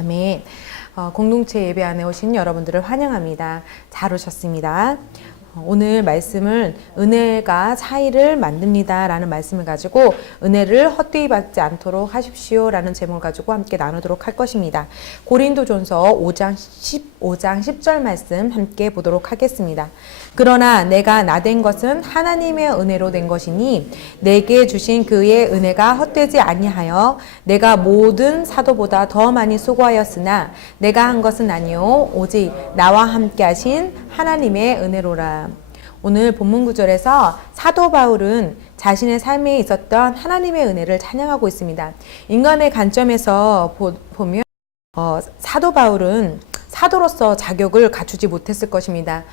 아멘. 공동체 예배 안에 오신 여러분들을 환영합니다. 잘 오셨습니다. 오늘 말씀은 은혜가 차이를 만듭니다 라는 말씀을 가지고 은혜를 헛되이 받지 않도록 하십시오 라는 제목을 가지고 함께 나누도록 할 것입니다. 고린도전서 5장 10절 말씀 함께 보도록 하겠습니다. 그러나 내가 나된 것은 하나님의 은혜로 된 것이니 내게 주신 그의 은혜가 헛되지 아니하여 내가 모든 사도보다 더 많이 수고하였으나 내가 한 것은 아니요 오직 나와 함께 하신 하나님의 은혜로라. 오늘 본문 구절에서 사도 바울은 자신의 삶에 있었던 하나님의 은혜를 찬양하고 있습니다. 인간의 관점에서 보면 사도 바울은 사도로서 자격을 갖추지 못했을 것입니다.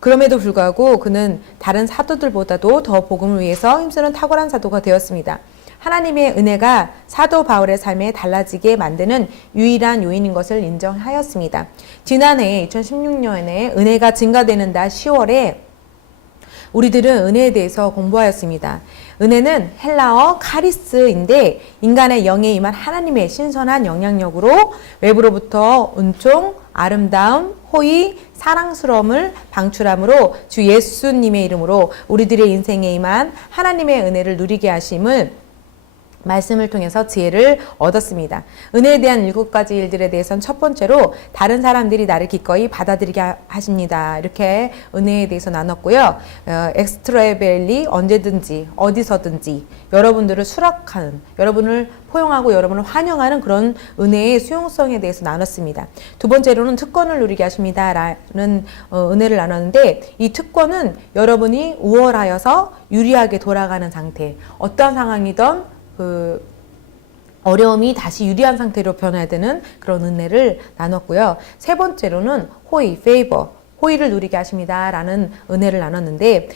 그럼에도 불구하고 그는 다른 사도들보다도 더 복음을 위해서 힘쓰는 탁월한 사도가 되었습니다. 하나님의 은혜가 사도 바울의 삶에 달라지게 만드는 유일한 요인인 것을 인정하였습니다. 지난해 2016년에 은혜가 증가되는 달 10월에 우리들은 은혜에 대해서 공부하였습니다. 은혜는 헬라어 카리스인데 인간의 영에 임한 하나님의 신선한 영향력으로 외부로부터 은총, 아름다움, 호의, 사랑스러움을 방출함으로 주 예수님의 이름으로 우리들의 인생에 임한 하나님의 은혜를 누리게 하심을 말씀을 통해서 지혜를 얻었습니다. 은혜에 대한 7가지 일들에 대해서는 첫 번째로 다른 사람들이 나를 기꺼이 받아들이게 하십니다. 이렇게 은혜에 대해서 나눴고요. 엑스트라벨리 언제든지 어디서든지 여러분들을 수락하는, 여러분을 포용하고 여러분을 환영하는 그런 은혜의 수용성에 대해서 나눴습니다. 두 번째로는 특권을 누리게 하십니다 라는 은혜를 나눴는데 이 특권은 여러분이 우월하여서 유리하게 돌아가는 상태, 어떤 상황이든 어려움이 다시 유리한 상태로 변해야 되는 그런 은혜를 나눴고요. 세 번째로는 호의, 페이버, 호의를 누리게 하십니다 라는 은혜를 나눴는데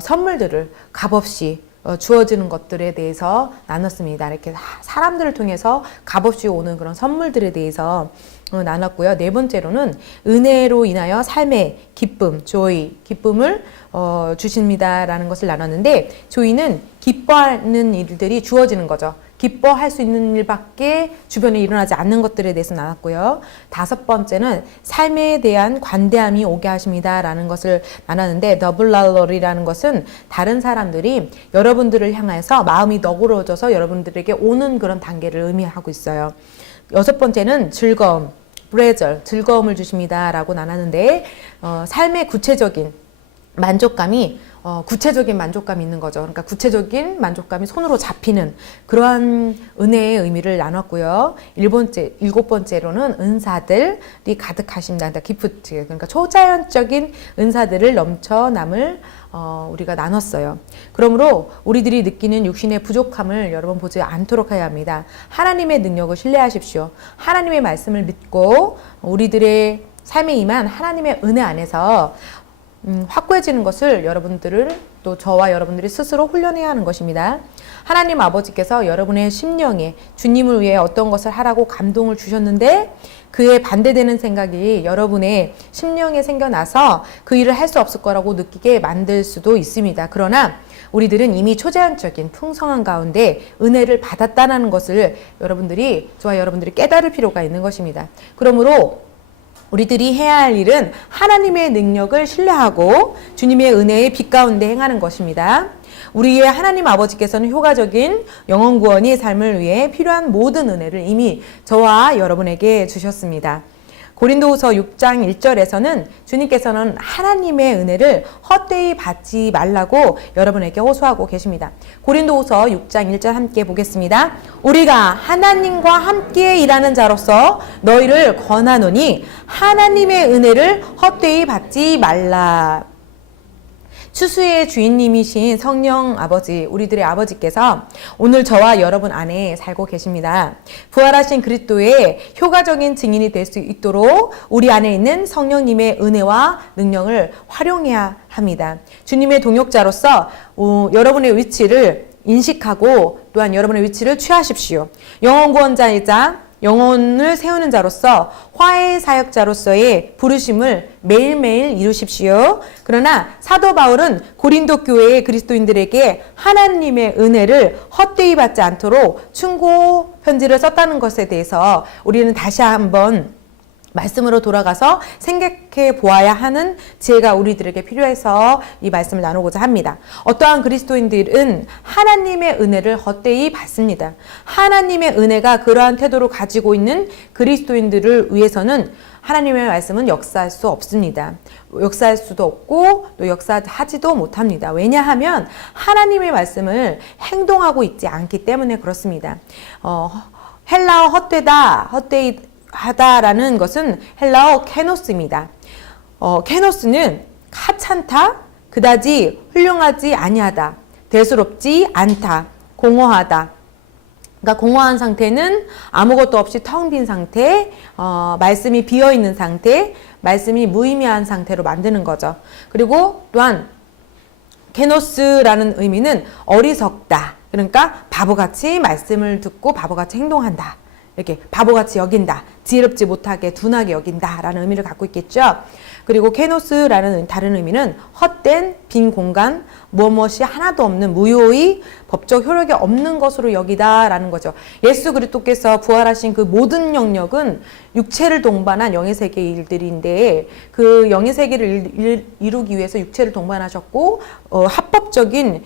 선물들을 값없이 주어지는 것들에 대해서 나눴습니다. 이렇게 사람들을 통해서 값없이 오는 그런 선물들에 대해서 나눴고요. 네 번째로는 은혜로 인하여 삶의 기쁨, 조이, 기쁨을 주십니다 라는 것을 나눴는데 조이는 기뻐하는 일들이 주어지는 거죠. 기뻐할 수 있는 일밖에 주변에 일어나지 않는 것들에 대해서 나눴고요. 다섯 번째는 삶에 대한 관대함이 오게 하십니다 라는 것을 나눴는데 더블랄러리라는 것은 다른 사람들이 여러분들을 향해서 마음이 너그러워져서 여러분들에게 오는 그런 단계를 의미하고 있어요. 여섯 번째는 즐거움, 브레절, 즐거움을 주십니다 라고 나눴는데 삶의 구체적인 만족감이 구체적인 만족감이 있는 거죠. 그러니까 구체적인 만족감이 손으로 잡히는 그러한 은혜의 의미를 나눴고요. 일곱 번째로는 은사들이 가득하십니다. 그러니까 기프트, 그러니까 초자연적인 은사들을 넘쳐남을 우리가 나눴어요. 그러므로 우리들이 느끼는 육신의 부족함을 여러분 보지 않도록 해야 합니다. 하나님의 능력을 신뢰하십시오. 하나님의 말씀을 믿고 우리들의 삶에 임한 하나님의 은혜 안에서 확고해지는 것을 여러분들을 또 저와 여러분들이 스스로 훈련해야 하는 것입니다. 하나님 아버지께서 여러분의 심령에 주님을 위해 어떤 것을 하라고 감동을 주셨는데 그에 반대되는 생각이 여러분의 심령에 생겨나서 그 일을 할 수 없을 거라고 느끼게 만들 수도 있습니다. 그러나 우리들은 이미 초자연적인 풍성한 가운데 은혜를 받았다는 것을 저와 여러분들이 깨달을 필요가 있는 것입니다. 그러므로 우리들이 해야 할 일은 하나님의 능력을 신뢰하고 주님의 은혜의 빛 가운데 행하는 것입니다. 우리의 하나님 아버지께서는 효과적인 영혼 구원의 삶을 위해 필요한 모든 은혜를 이미 저와 여러분에게 주셨습니다. 고린도후서 6장 1절에서는 주님께서는 하나님의 은혜를 헛되이 받지 말라고 여러분에게 호소하고 계십니다. 고린도후서 6장 1절 함께 보겠습니다. 우리가 하나님과 함께 일하는 자로서 너희를 권하노니 하나님의 은혜를 헛되이 받지 말라. 추수의 주인님이신 성령 아버지, 우리들의 아버지께서 오늘 저와 여러분 안에 살고 계십니다. 부활하신 그리스도의 효과적인 증인이 될 수 있도록 우리 안에 있는 성령님의 은혜와 능력을 활용해야 합니다. 주님의 동역자로서 여러분의 위치를 인식하고 또한 여러분의 위치를 취하십시오. 영혼 구원자이자 영혼을 세우는 자로서 화해의 사역자로서의 부르심을 매일매일 이루십시오. 그러나 사도 바울은 고린도 교회의 그리스도인들에게 하나님의 은혜를 헛되이 받지 않도록 충고 편지를 썼다는 것에 대해서 우리는 다시 한번 말씀으로 돌아가서 생각해 보아야 하는 지혜가 우리들에게 필요해서 이 말씀을 나누고자 합니다. 어떠한 그리스도인들은 하나님의 은혜를 헛되이 받습니다. 하나님의 은혜가 그러한 태도를 가지고 있는 그리스도인들을 위해서는 하나님의 말씀은 역사할 수 없습니다. 역사할 수도 없고 또 역사하지도 못합니다. 왜냐하면 하나님의 말씀을 행동하고 있지 않기 때문에 그렇습니다. 헬라어 헛되다, 헛되이 하다라는 것은 헬라어 케노스입니다. 케노스는 하찮다, 그다지 훌륭하지 아니하다, 대수롭지 않다, 공허하다. 그러니까 공허한 상태는 아무것도 없이 텅 빈 상태, 말씀이 비어 있는 상태, 말씀이 무의미한 상태로 만드는 거죠. 그리고 또한 케노스라는 의미는 어리석다. 그러니까 바보같이 말씀을 듣고 바보같이 행동한다. 이렇게 바보같이 여긴다, 지혜롭지 못하게 둔하게 여긴다라는 의미를 갖고 있겠죠. 그리고 케노스라는 다른 의미는 헛된 빈 공간, 무엇이 하나도 없는 무효의 법적 효력이 없는 것으로 여기다라는 거죠. 예수 그리스도께서 부활하신 그 모든 영역은 육체를 동반한 영의 세계 일들인데 그 영의 세계를 이루기 위해서 육체를 동반하셨고 합법적인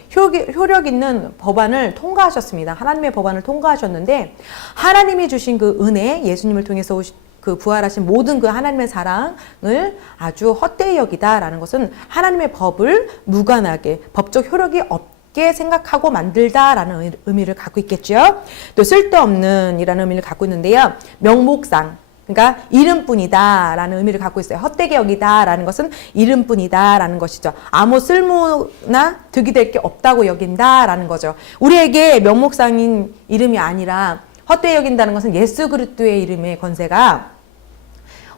효력 있는 법안을 통과하셨습니다. 하나님의 법안을 통과하셨는데 하나님이 주신 그 은혜, 예수님을 통해서 그 부활하신 모든 그 하나님의 사랑을 아주 헛되이 여기다라는 것은 하나님의 법을 무관하게 법적 효력이 없게 생각하고 만들다라는 의미를 갖고 있겠죠. 또 쓸데없는 이라는 의미를 갖고 있는데요. 명목상, 그러니까 이름뿐이다 라는 의미를 갖고 있어요. 헛되게 여기다 라는 것은 이름뿐이다 라는 것이죠. 아무 쓸모나 득이 될 게 없다고 여긴다 라는 거죠. 우리에게 명목상인 이름이 아니라 헛되이 여긴다는 것은 예수 그리스도의 이름의 권세가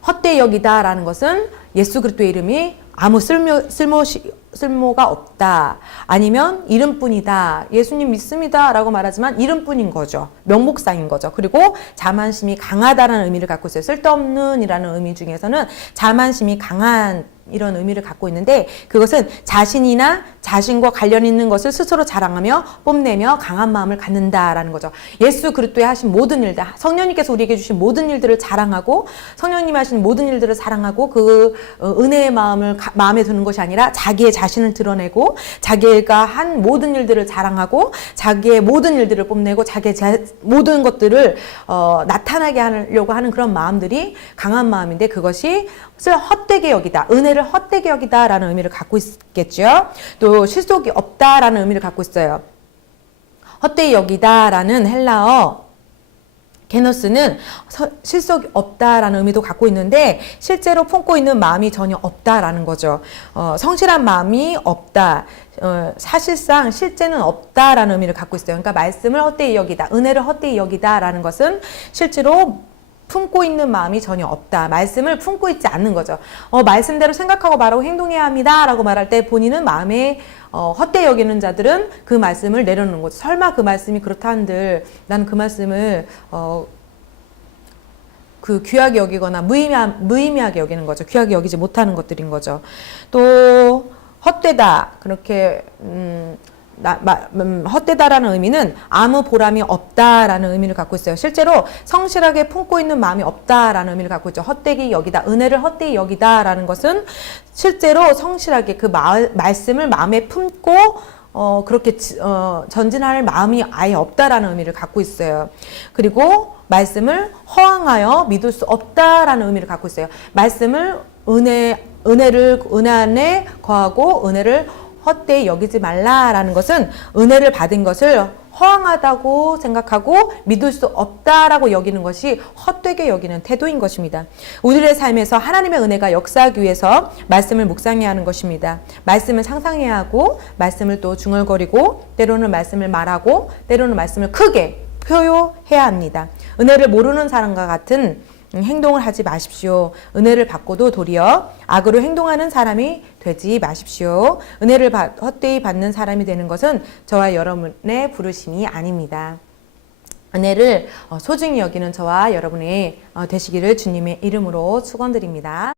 헛되이 여기다라는 것은 예수 그리스도의 이름이 아무 쓸모가 없다. 아니면 이름뿐이다. 예수님 믿습니다. 라고 말하지만 이름뿐인 거죠. 명목상인 거죠. 그리고 자만심이 강하다라는 의미를 갖고 있어요. 쓸데없는 이라는 의미 중에서는 자만심이 강한 이런 의미를 갖고 있는데 그것은 자신이나 자신과 관련 있는 것을 스스로 자랑하며 뽐내며 강한 마음을 갖는다라는 거죠. 예수 그리스도의 하신 모든 일들, 성령님께서 우리에게 주신 모든 일들을 자랑하고 성령님이 하신 모든 일들을 사랑하고 그 은혜의 마음을 마음에 두는 것이 아니라 자기의 자신을 드러내고 자기가 한 모든 일들을 자랑하고 자기의 모든 일들을 뽐내고 자기의 모든 것들을 나타나게 하려고 하는 그런 마음들이 강한 마음인데 그것이 헛되게 여기다, 은혜를 헛되게 여기다라는 의미를 갖고 있겠죠. 또 실속이 없다라는 의미를 갖고 있어요. 헛되이 여기다라는 헬라어 게너스는 실속이 없다라는 의미도 갖고 있는데 실제로 품고 있는 마음이 전혀 없다라는 거죠. 성실한 마음이 없다. 사실상 실제는 없다라는 의미를 갖고 있어요. 그러니까 말씀을 헛되이 여기다, 은혜를 헛되이 여기다라는 것은 실제로 품고 있는 마음이 전혀 없다. 말씀을 품고 있지 않는 거죠. 말씀대로 생각하고 말하고 행동해야 합니다. 라고 말할 때 본인은 마음에 헛되이 여기는 자들은 그 말씀을 내려놓는 거죠. 설마 그 말씀이 그렇다 한들 나는 그 말씀을 그 귀하게 여기거나 무의미하게 여기는 거죠. 귀하게 여기지 못하는 것들인 거죠. 또 헛되다. 그렇게 헛되다라는 의미는 아무 보람이 없다라는 의미를 갖고 있어요. 실제로 성실하게 품고 있는 마음이 없다라는 의미를 갖고 있죠. 헛되이 여기다, 은혜를 헛되이 여기다라는 것은 실제로 성실하게 그 말씀을 마음에 품고 그렇게 전진할 마음이 아예 없다라는 의미를 갖고 있어요. 그리고 말씀을 허황하여 믿을 수 없다라는 의미를 갖고 있어요. 말씀을 은혜 안에 거하고 은혜를 헛되이 여기지 말라라는 것은 은혜를 받은 것을 허황하다고 생각하고 믿을 수 없다라고 여기는 것이 헛되게 여기는 태도인 것입니다. 우리의 삶에서 하나님의 은혜가 역사하기 위해서 말씀을 묵상해야 하는 것입니다. 말씀을 상상해야 하고 말씀을 또 중얼거리고 때로는 말씀을 말하고 때로는 말씀을 크게 표효해야 합니다. 은혜를 모르는 사람과 같은 행동을 하지 마십시오. 은혜를 받고도 도리어 악으로 행동하는 사람이 되지 마십시오. 은혜를 헛되이 받는 사람이 되는 것은 저와 여러분의 부르심이 아닙니다. 은혜를 소중히 여기는 저와 여러분의 되시기를 주님의 이름으로 축원드립니다.